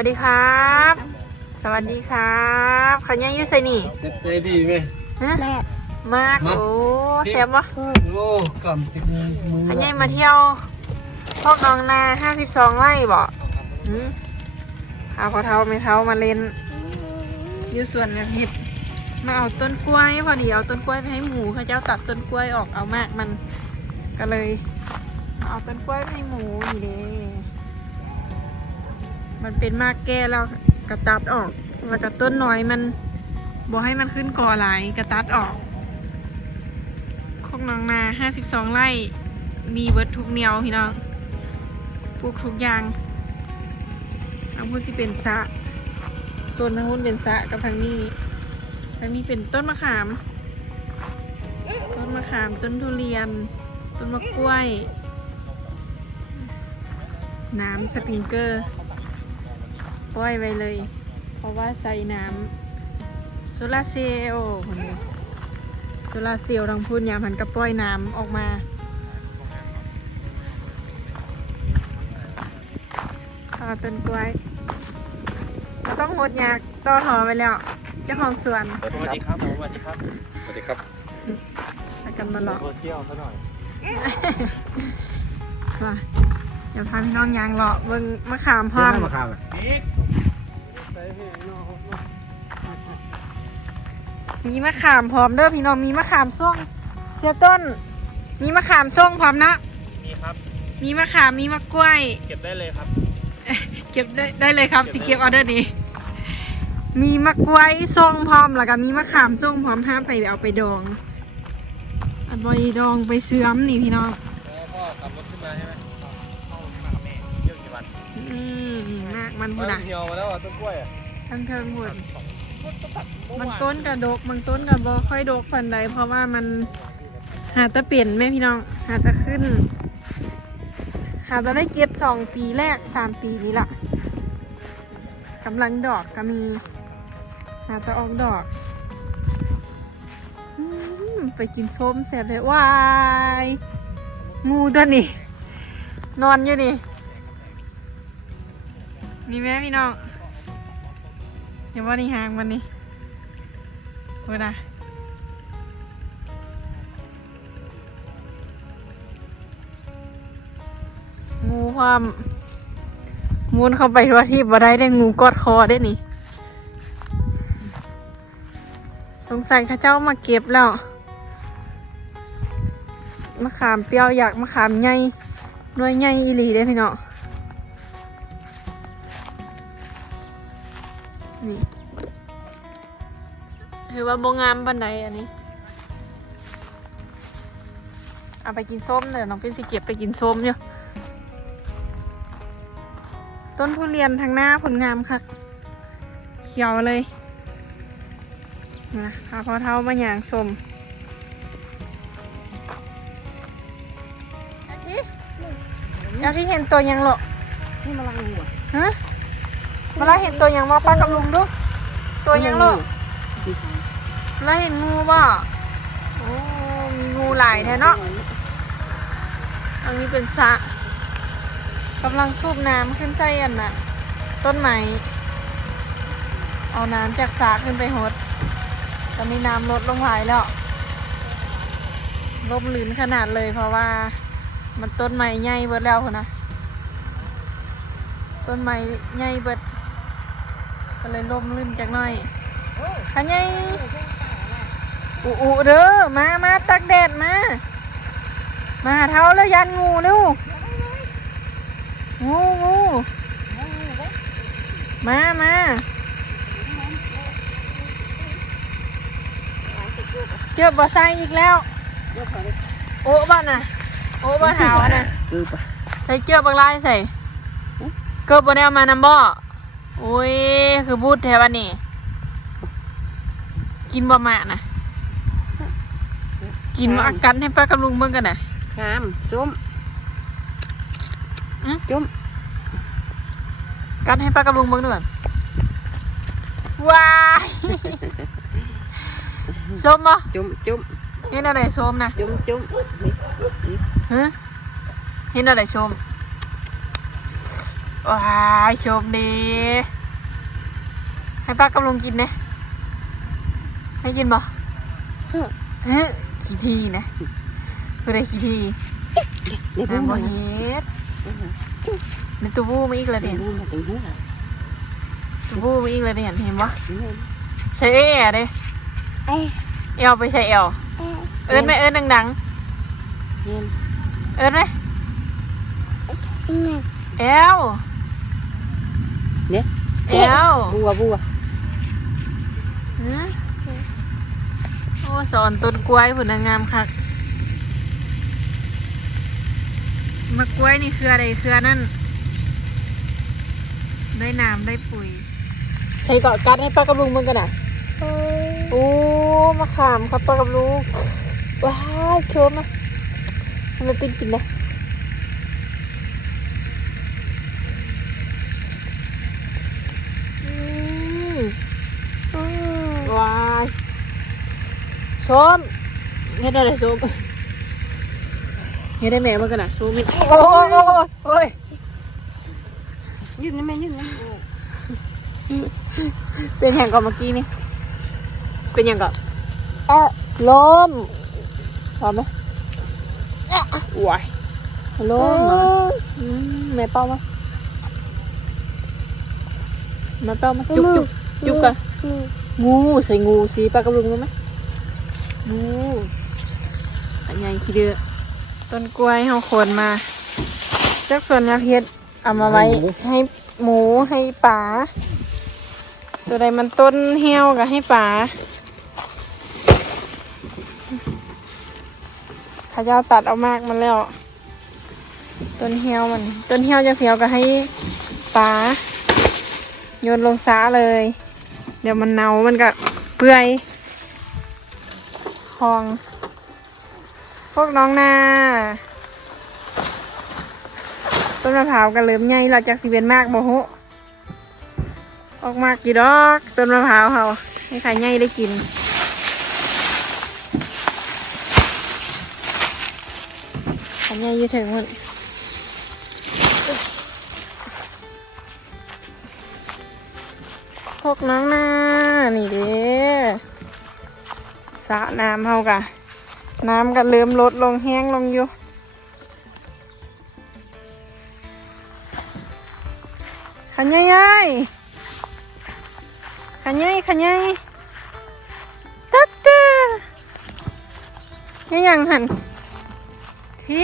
วัสดีครับ สวัสดีครับเขายังอยืดใส่นี่เจ็บใจดีไหมฮะแม่มากมาโอ้แซ่บวะโอ้กำจิกมือเขายังมาเที่ยวพวกน้องนาห้าสิบสองไร่บ่หืมเอาพอเท้าไม่เท้ามาเล่นอยู่สวนกับเห็ดมาเอาต้นกล้วยพอดีเอาต้นกล้วยไปให้หมูเขาเจ้าตัดต้นกล้วยออกเอามากมันก็เลยมาเอาต้นกล้วยไปให้หมูนี่เด้ มันเป็นมากแก่แล้วกระตัดออก แล้วก็ต้นน้อยมันบอกให้มันขึ้นกอหลายกระตัดออกของน้องนาห้าสิบสองไร่ มีเบิร์ดทุกแนวพี่น้องปลูกทุกอย่างทางพุ่นที่เป็นสะส่วนทางพุ่นเป็นสะกับทางนี้ ทางนี้เป็นต้นมะขาม ต้นมะขาม ต้นทุเรียน ต้นมะกล้วย น้ำสปริงเกอร์ ปล่อยไว้เลย เพราะว่าใส่น้ำโซลาร์เซลล์คนนี้โซลาร์เซลล์ทางพุ่นยามหันกระปล่อยน้ำออกมาต่อต้นกล้วยเราต้องหดยากต่อถอไปแล้วเจ้าของสวนสวัสดีครับผมสวัสดีครับสวัสดีครับแล้วกันมาหลอกโซเชียลซะหน่อยว่าเดี๋ยวพาพี่น้องยางเลาะเบิ่งมะขามพร้อมมาข้ามอะ มีมะขามพร้อมเด้อพี่น้องมีมะขามส้มเชียต้น มีมะขามส้มพร้อมนะนี่ครับ มีมะขามมีมะกล้วย เก็บได้เลยครับ เก็บได้ได้เลยครับสิเก็บออเดอร์นี้ มีมะกล้วยส้มพร้อมแล้วก็มีมะขามส้มพร้อมห้ามไปเอาไปดองเอาไปดองไปเสื่อมนี่พี่น้องพ่อขับรถขึ้นมาใช่ไหมเข้ามากับแม่เที่ยวกี่วันอืมนี่มากมันพูมัดเหี่ยวมาแล้วอะต้นกล้วยอะ ทั้งเทิงพูดเมื่มันอวาต้นกระดกมันต้นกระบอค่อยดกปันใดเพราะว่ามันหาจะเปลี่ยนแม่พี่น้อง หาจะขึ้น หาจะได้เก็บสองปีแรกสามปีนี้ละกำลังดอกก็มี หาจะออกดอกอืมไปกินส้มแซ่บเลยว้ายงูตัวนี้ นอนอยู่นี่นี่แม่พี่น้องเห็นว่านี่หางมันนี่เวลางูความมูนเข้าไปทั่วที่บ่ได้ได้งูกอดคอได้นี่ สงสัยข้าเจ้ามาเก็บแล้วมะขามเปรี้ยวอยากมะขามใหญ่หน่วยใหญ่อีหลีได้พี่น้อง ว่าโบงามบันไดอันนี้ เอาไปกินส้มเลยน้องเป็นสิเก็บไปกินส้มอยู่ต้นทุเรียนทางหน้าผลงามค่ะเขียวเลยนะพาพอเท้ามาอย่างส้มเอาที่เอาที่เห็นตัวยังหรอนี่มาลังงูอะฮะมาแล้วเห็นตัวยังมาป้ากับลุงดู ตัวยังหรอ แล้วเห็นงูบ่โอ้มีงูหลายแท้เนาะอันนี้เป็นสระกำลังสูบน้ำขึ้นใส่อันน่ะ ต้นไม้เอาน้ำจากสระขึ้นไปหด ตอนนี้น้ำลดลงหลายแล้วลมลื่นขนาดเลยเพราะว่า มันต้นไม้ใหญ่เบิดแล้วพุ่นนะต้นไม้ใหญ่เบิดก็เลยลมลื่นจักน่อยขันใหญ่ อุอุเด้อมามาตักแดดมา มาเท้าแล้วยันงูเร็วงูงูมามาเจอบ่อไซอีกแล้ว โอ้บ้านน่ะ โอ้บ้านเท้าน่ะคือปะใส่เจือบางลายใส่เกิดบ่ได้เอามานำบ่โอ้ย คือบูดแทบ้านนี่ กินบ่มาน่ะ กินมาอักกันให้ป้ากับลุงเบิ่งกันน่ะงามส้มอืมจุ่มกันให้ป้ากับลุงเบิ่งด้วยว้ายส้มบ่จุ่มจุ่มเห็นอะไรส้มนะจุ่มจุ่มนี่ฮะเห็นอะไรส้มว้ายโชมดี ให้ป้ากับลุงกินนะให้กินบ่เฮ้ย ขี้ทีนะคือได้ขี้ทีเดี๋ยวแม่พูดบ่มาเฮ็ดในตู้วูมาอีกแล้วเดี๋เด่ยวนพูดมาถึงหัวตู้วูมาอีกแล้วเด่นเห็นบ่นี่ใส่เอเด้เอ้ยเอวไปใส่เอวเอิ้นไหมเอิ้นดังเย็นๆเอิ้นไหมเอวเนี่ยเอวบัวบัวหือโอ้สอนต้นกล้วยผุนงามคักมะกล้วยนี่คืออะไรคืออันนั่น ได้น้ำได้ปุ๋ย ใช้เกาะกัดให้ป้ากับลุงมึงกันอะโอ้มะขามครับป้ากับลุงว้าวชมอะทำไมเป็นกินนะอืมว้าย ชมเฮ็ดอะไรชมเฮ็ดได้แม่มึงกันอะชมอีกโอ้ยโอ้ยโอ้ยยืนนะแม่ยืนนะเป็นอย่างก่อนเมื่อกี้นี่ เป็นอย่างก่อนเออลมพอไหมวายลมเหรออืมแม่เป้ามาแม่เป้ามาจุ๊บจุ๊บจุ๊บกันงูใส่งูสีปลากระลุงรู้ไหม งูอันใหญ่ขี้เดือต้นกล้วยเฮาขนมาจากสวนยาเพชรเอามาไว้ให้หมูให้ป่าตัวใดมันต้นเหี่ยวก็ให้ป่าข้าเจ้าตัดเอามากมันแล้ว ต้นเหี่ยวมัน ต้นเหี่ยวจะเสียวก็ให้ป่าโยนลงสาเลย เดี๋ยวมันเน่ามันก็เปื่อย หอง พวกน้องนาต้นมะพร้าวก็เริ่มใหญ่เราจากสิเวนมากโมโหออกมากี่ดอกต้นมะพร้าวเขาให้ใครง่ายได้กินใครง่ายอยืดถึงหมดพวกน้องนานี่เด้ สระน้ำเฮากะน้ำก็เริ่มลดลงแห้งลงอยู่ขันใหญ่ๆขันใหญ่ขันใหญ่ตัดเตอยังยังหันที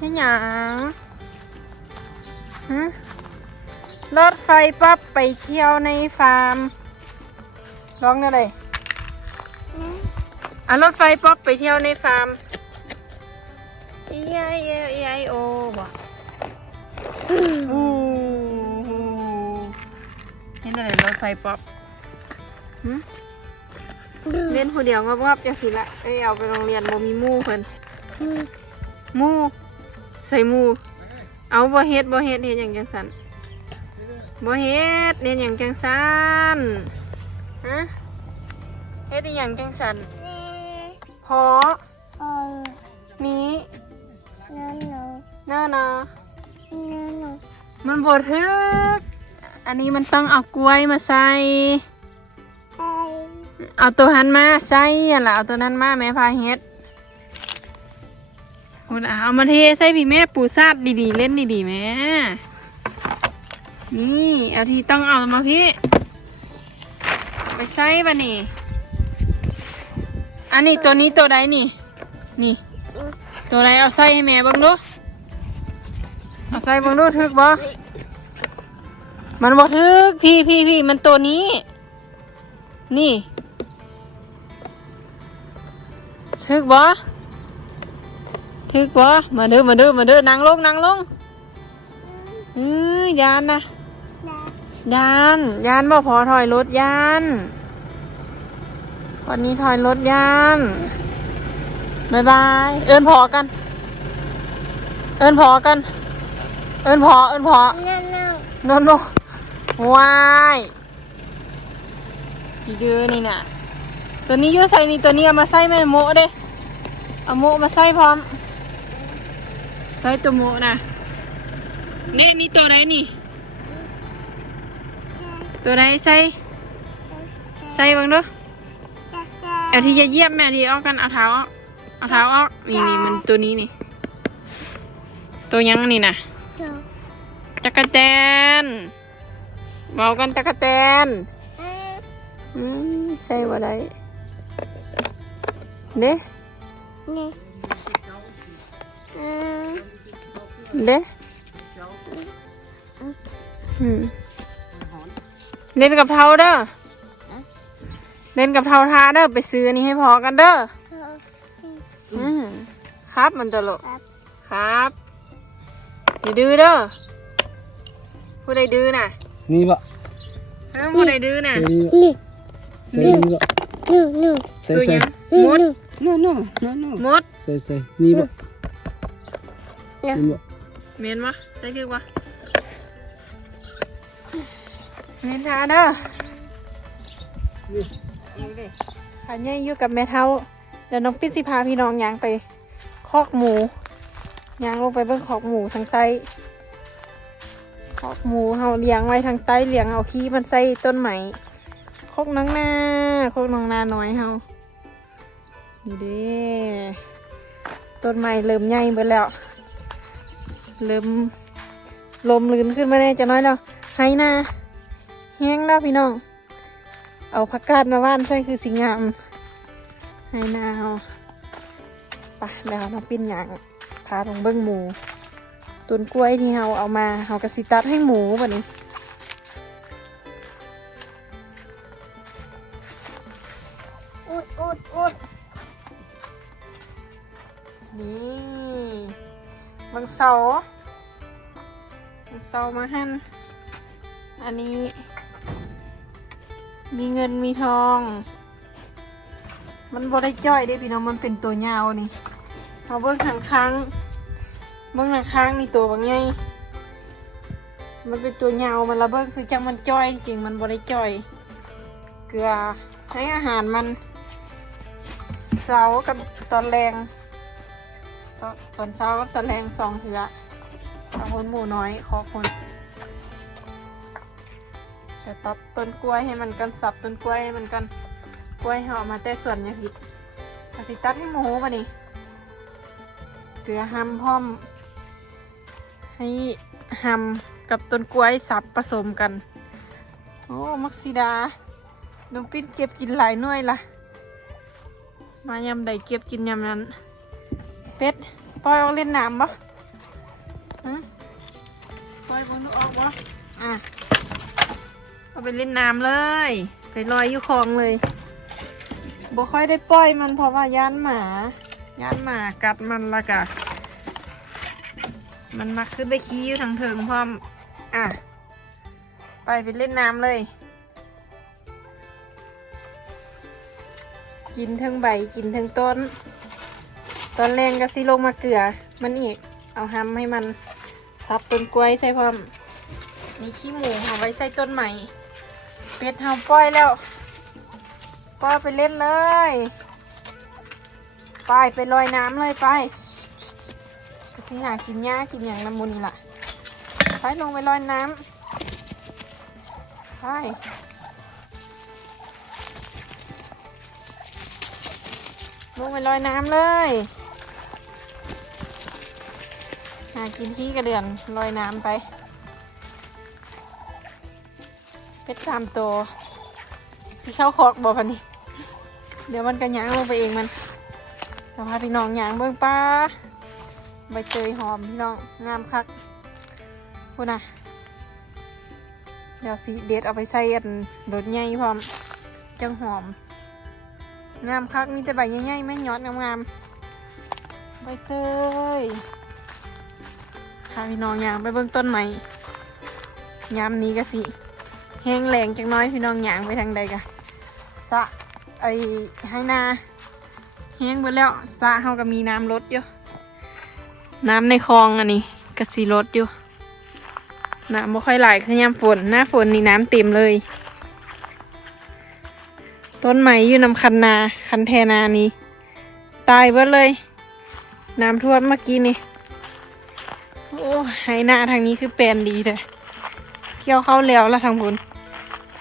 ยังยังฮะรถไฟปั๊บไปเที่ยวในฟาร์มร้องอะไร อะรถไฟป๊อปไปเที่ยวในฟาร์ม E I L E I O บอกอู้หูเห็นอะไรรถไฟป๊อปหึเล่นผู้เดียวงับๆจังสิละเอ้ยเอาไปโรงเรียนบ่มีหมู่เพิ่นหมู่ใส่หมู่เอาบ่เฮ็ดบ่เฮ็ดเฮ็ดหยังจังสันบ่เฮ็ดเฮ็ดหยังจังสันฮะเฮ็ดอีหยังจังสัน พอนี้เนาะเนาะมันบดทึก อันนี้มันต้องเอากล้วยมาใส่เอาตัวหันมาใส่อันละเอาตัวนั้นมาแม่พาเฮ็ดคุณเอามาเทใส่พี่แม่ปูซาดดีๆ เล่นดีๆแม่นี่เอาที่ต้องเอามาพี่ไปใส่ปะนี่ อันนี้ตัวนี้ตัวใดนี่ นี่ ตัวใดเอาใส่ให้แม่เบิ่งดูเอาใส่เบังดูทึกบ่มันบ่ทึกพี่พี่พี่มันตัวนี้ นี่ทึกบ่ทึกบ่มาเด้อมาเด้อมาเด้อนั่งลงนั่งลงเออยานนะยานยานบ่พอถอยรถยาน วันนี้ถอยรถยานบายบาย เอินพอกัน เอินพอกัน เอินพอ เอินพอโนโนวายเดือนี่น่ะ ตัวนี้ยูใส่นี่ตัวนี้เอามาใส่แม่โมเด้เอาโมมาใส่พร้อม ใส่ตัวโมนะเน่นี่ตัวไหนนี่ ตัวไหนใส่ ใส่เบังดู เอาที่จะเยียบแม่ที่เอากันเอาเท้าออกเอาเท้าออกนี่นี่มันตัวนี้นี่ ตัวยังนี่นะจักรแตนเบากันจักรแตนอืมใส่บ่ได้เด้นี่เออเด้อืมเล่นกับเท้าเด้อ เล่นกับเท้าทาเด้อไปซื้ออันนี้ให้พอกันเด้ออืมครับมันตลกครับอย่าดื้อเด้อผู้ใดดื้อน่ะนี่บะฮะผู้ใดดื้อน่ะ ใส่นี่บะใส่นี่บะนู่นนู่นใส่ตัวใส่ยังมดนู่นนู่นนู่นนู่นมดใส่ใส่นี่บะนี่บะเมนวะใช่คือวะเมนทาเด้อ ขันใหญ่อยู่กับแม่เท้าเดี๋ยวน้องปิ๊ดสิพาพี่น้องยางไป คอกหมูยางลงไปเบิ่งคอกหมูทางใต้คอกหมูเฮาเลี้ยงไว้ทางใต้เลี้ยงเอาขี้มันใส่ต้นไม้คอกน้องนาคอกน้องนาน้อยเฮานี่เด้ต้นไม้เริ่มใหญ่เบิดแล้ว เริ่มลมลื่นขึ้นมาแน่จะน้อยแล้วให้นาแห้งแล้วพี่น้อง เอาผักกาดมาว่านใส่คือสีงามให้นาเอาไปแล้วน้องปิ้นอย่างพาลงเบิ้งหมูต้นกล้วยที่เราเอามาเรากระสิตัดให้หมูแบบนี้อุดอุดอุดนี่บางเสาบางเสามาหั่นอันนี้ มีเงินมีทอง มันบ่ได้จ้อยได้พี่น้องมันเป็นตัวยาวนี่เอาเบิ้งทางค้างเบิ้งทางค้างนี่ตัวบางไงมันเป็นตัวยาวมันละเบิ้งคือจังมันจ้อยจริงมันบ่ได้จ้อย เกลือให้อาหารมันเสากับตอนแรงตอนเช้ากับตอนแรงสองเถือเอาคนหมูน้อยขอคน ต่ตัดต้นกล้วยให้มันกันสับต้นกล้วยให้มันกันกล้วยห่อมาแต่ส่วนเนี่ยผิดอาสิตัดให้หมูป่ะนี่เกลือหำพร้อม ให้หำกับต้นกล้วยสับผสมกัน โอ้มักซิดาน้องปิ้นเก็บกินหลายหน่วยละมายำใดเก็บกินยำนั้น เป็ดปล่อยออกเล่นน้ำบ่ฮะปล่อยบงดูออกบ่อะ เอาไปเล่นน้ำเลย ไปลอยอยู่คลองเลยบ่ค่อยได้ปล่อยมันเพราะว่าย่านหมาย่านหมากัดมันละกะ มันมักขึ้นไปขี้อยู่ทางเถิงพร้อมอะ ไปไปเล่นน้ำเลย กินทั้งใบกินทั้งต้น ตอนแรงก็สิลงมาเกลือ มันอีก เอาห้ำให้มันซับต้นกล้วยใส่พร้อม มีขี้หมูเอาไว้ใส่ต้นใหม่ เป็ดเฮาปล่อยแล้วปล่อยไปเล่นเลย ไปไปลอยน้ำเลยไปกสิหากินหญ้ากินอย่างน้ำมูนี่ล่ะไปลงไปลอยน้ำไปลงไปลอยน้ำเลยหากินที่กระเดือนลอยน้ำไป สามตัวสีเข้าคอกบอกพันนี่เดี๋ยวมันกันยางลงไปเองมันเดี๋ยวพาพี่น้องยางเบิ้งป้าใบเตยหอมพี่น้องงามคักพูนะเดี๋ยวสีเด็ดเอาไปใส่อันรถใหญ่พร้อมจังหอม งามคักมีแต่ใบใหญ่ๆไม่ยอดงามๆใบเตยพาพี่น้องยางไปเบิ้งต้นใหม่ยามนี้ก็สิ แห้งแรงจังน้อยพี่น้องหยางไปทางใดกะสะไอให้นาแห้งหมดแล้วสะเฮาก็มีน้ำลดอยู่น้ำในคลองอันนี้ก็สีลดอยู่น้ำไม่ค่อยไหลคือยามฝนหน้าฝนนี่น้ำเต็มเลย ต้นไม้อยู่นำคันนาคันแทนานี้ ตายเบิดเลย น้ำท่วมเมื่อกี้นี่โอ้ให้หน้าทางนี้คือแปลนดีแต่เกี่ยวเข้าแล้วละทางบนท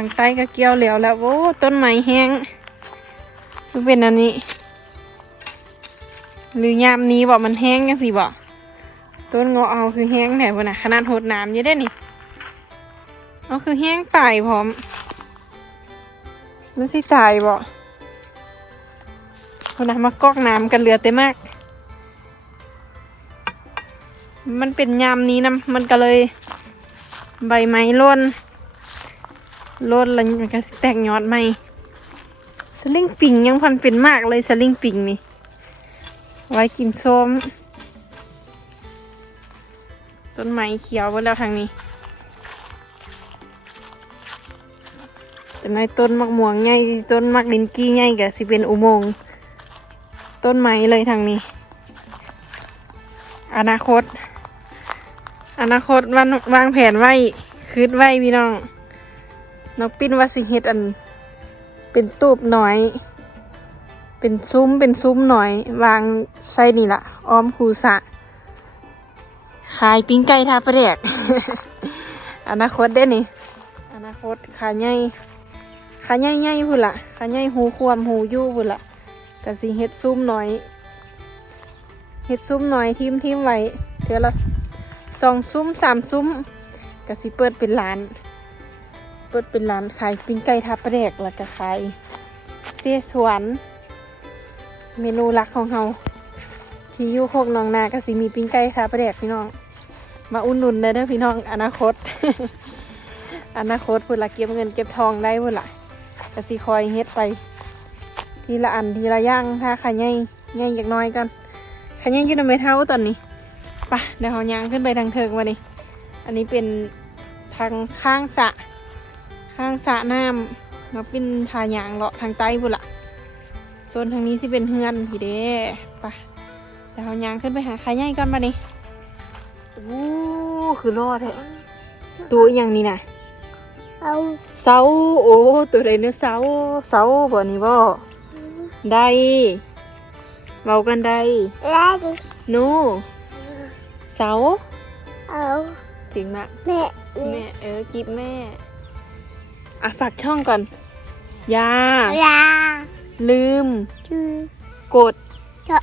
างใต้ก็เกี่ยวแล้วแล้วโอ้ต้นไม้แห้งคือเป็นอันนี้ หรือยามนี้บอกมันแห้งยังสิบอกต้นเงาะเอาคือแห้งแถวน่ะขนาดหดน้ำยังได้นี่เอาคือแห้งตายพร้อมมันสิตายบ่คนน่ะมากอกน้ำกันเหลือแต่มาก มันเป็นยามนี้นะมันก็เลย ใบไม้ร่น ร่นแล้วมันก็สิแตกยอดใหม่สลิงปิงยังพันเป็นมากเลยสลิงปิงนี่ ไว้กินส้ม ต้นไม้เขียวไว้แล้วทางนี้แต่ในต้นมักม่วงไงต้นมักลินกี้ไงก็สิเป็นอุโมงค์ต้นไม้เลยทางนี้ อนาคต อนาคตวันวางแผนไว้คืดไว้พี่น้อง นกปิ้นว่าสิเฮ็ดอัน เป็นตูบหน่อย เป็นซุ้มเป็นซุ้มหน่อย วางไส้นี่ละอ้อมคูสะขายปิ้งไก่ทาประเดกอนาคตได้นี่ อนาคตขาใหญ่ขาใหญ่ใหญ่พุ่นละขาใหญ่หูควมหูยู่พุ่นละกะสิเฮ็ดซุ้มหน่อยเฮ็ดซุ้มหน่อยทีมทีมไว้เทือละสองซุ้มสามซุ้มกะสิเปิดเป็นร้าน เปิดเป็นร้านขายปิ้งไก่ทาประเดกแล้วก็ขายเสียสวน เมนูหลักของเฮาที่อยู่โคกนองนาก็สิมีปิ้งไก่ค่ะประเดกพี่น้อง มาอุ่นนุนได้เด้อพี่น้องอนาคต อนาคตพุ่นละเก็บเงินเก็บทองได้พุ่นละก็สิคอยเฮ็ดไป ทีละอันทีละย่างถ้าขายใหญ่ใหญ่อย่างน้อยกันขายใหญ่อยืดไม่เท่าตอนนี้ไปะเดี๋ยวเราย่างขึ้นไปทางเทิงมาดิอันนี้เป็นทางข้างสะ ข้างสระน้ำเราเป็นทางยางเลาะทางใต้พุ่นละโซนทางนี้ที่เป็นเฮือนพี่เด้ไปะเดี๋ยวเรายางขึ้นไปหาขายใหญ่ก่อนมาดิอู้คือรอดแท้ตัวอหย่างนี้นะเอาเสาโอ้ตัวใดเนื้อเสาเสาบ่นี่บ่ได้เบากันได้แล้วดิหนูเสาเอาถึงมากแม่แม่เออจิบแม่ อะฝากช่องก่อน อยาลาลืม คือกดจะ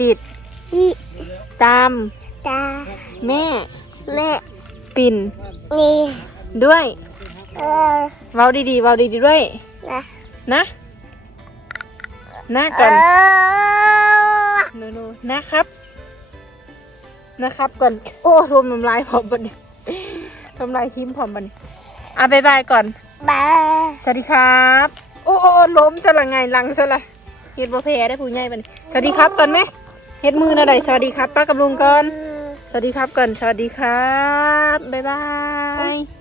ติดสิตาม ตาแม่ แม่ปิ่น นี่ด้วยเออเว้าดีๆเว้าดีๆด้วย นะนะ นะเอก่อน อโนโนนะครับ นะครับก่อน โอ้รวมน้ำลายพร้อมบันนี้ทำลายทีมพร้อมบันนี้อะบายบายก่อน บายสวัสดีครับ โอ้โอ้ล้มจะละไงลังจะละเฮ็ดบ่แพ้ได้ผู้ใหญ่บัดนสวัสดีครับก่อนไหมเฮ็ดมือหนะไดสวัสดีครับป้ากับลุงก่อน สวัสดีครับก่อน สวัสดีครับ บ๊ายบาย